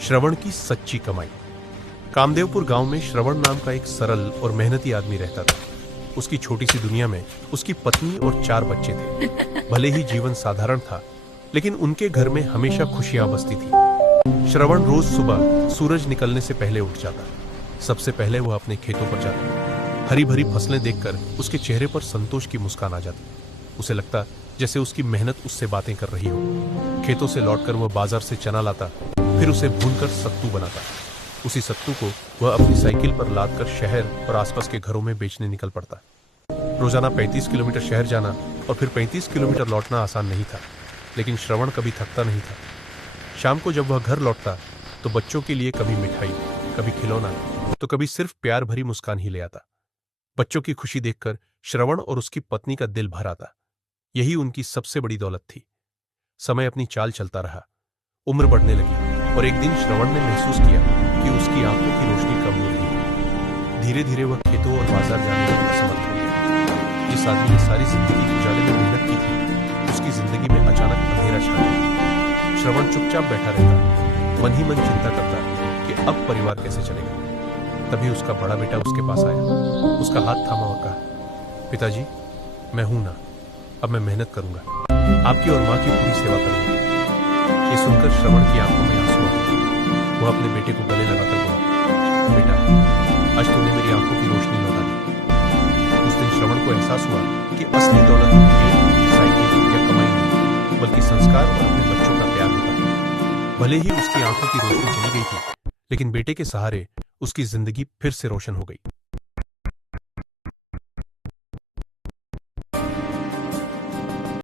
श्रवण की सच्ची कमाई। कामदेवपुर गांव में श्रवण नाम का एक सरल और मेहनती आदमी रहता था। उसकी छोटी सी दुनिया में उसकी पत्नी और 4 बच्चे थे। भले ही जीवन साधारण था, लेकिन उनके घर में हमेशा खुशियां बसती थी। श्रवण रोज सुबह सूरज निकलने से पहले उठ जाता। सबसे पहले वह अपने खेतों पर जाता। हरी भरी फसलें देखकर उसके चेहरे पर संतोष की मुस्कान आ जाती। उसे लगता जैसे उसकी मेहनत उससे बातें कर रही हो। खेतों से लौटकर वह बाजार से चना लाता, फिर उसे भूनकर सत्तू बनाता। उसी सत्तू को वह अपनी साइकिल पर लादकर शहर और आसपास के घरों में बेचने निकल पड़ता। रोजाना 35 किलोमीटर शहर जाना और फिर 35 किलोमीटर लौटना आसान नहीं था, लेकिन श्रवण कभी थकता नहीं था। शाम को जब वह घर लौटता तो बच्चों के लिए कभी मिठाई, कभी खिलौना, तो कभी सिर्फ प्यार भरी मुस्कान ही ले आता। बच्चों की खुशी देखकर श्रवण और उसकी पत्नी का दिल भर आता। यही उनकी सबसे बड़ी दौलत थी। समय अपनी चाल चलता रहा, उम्र बढ़ने लगी और एक दिन श्रवण ने महसूस किया कि उसकी आंखों की रोशनी कम हो रही है। धीरे धीरे वह खेतों और बाजार जाने में असमर्थ हो गया। जिस आदमी ने सारी जिंदगी उजाले में मेहनत की थी, उसकी जिंदगी में अचानक अंधेरा छा गया। श्रवण चुपचाप बैठा रहता, मन ही मन चिंता करता कि अब परिवार कैसे चलेगा। तभी उसका बड़ा बेटा उसके पास आया। उसका हाथ थामा और कहा, पिताजी, मैं हूं ना, अब मैं मेहनत करूंगा, आपकी और मां की पूरी सेवा करूंगा। ये सुनकर श्रवण की आंखों में आंसू आ गए। वह अपने बेटे को गले लगाकर बोला, बेटा, आज तूने मेरी आंखों की रोशनी लौटा दी। उस दिन श्रवण को एहसास हुआ कि असली दौलत खेत, साइकिल या कमाई नहीं, बल्कि संस्कार और अपने बच्चों का प्यार होता है। भले ही उसकी आंखों की रोशनी चली गई थी, लेकिन बेटे के सहारे उसकी जिंदगी फिर से रोशन हो गई।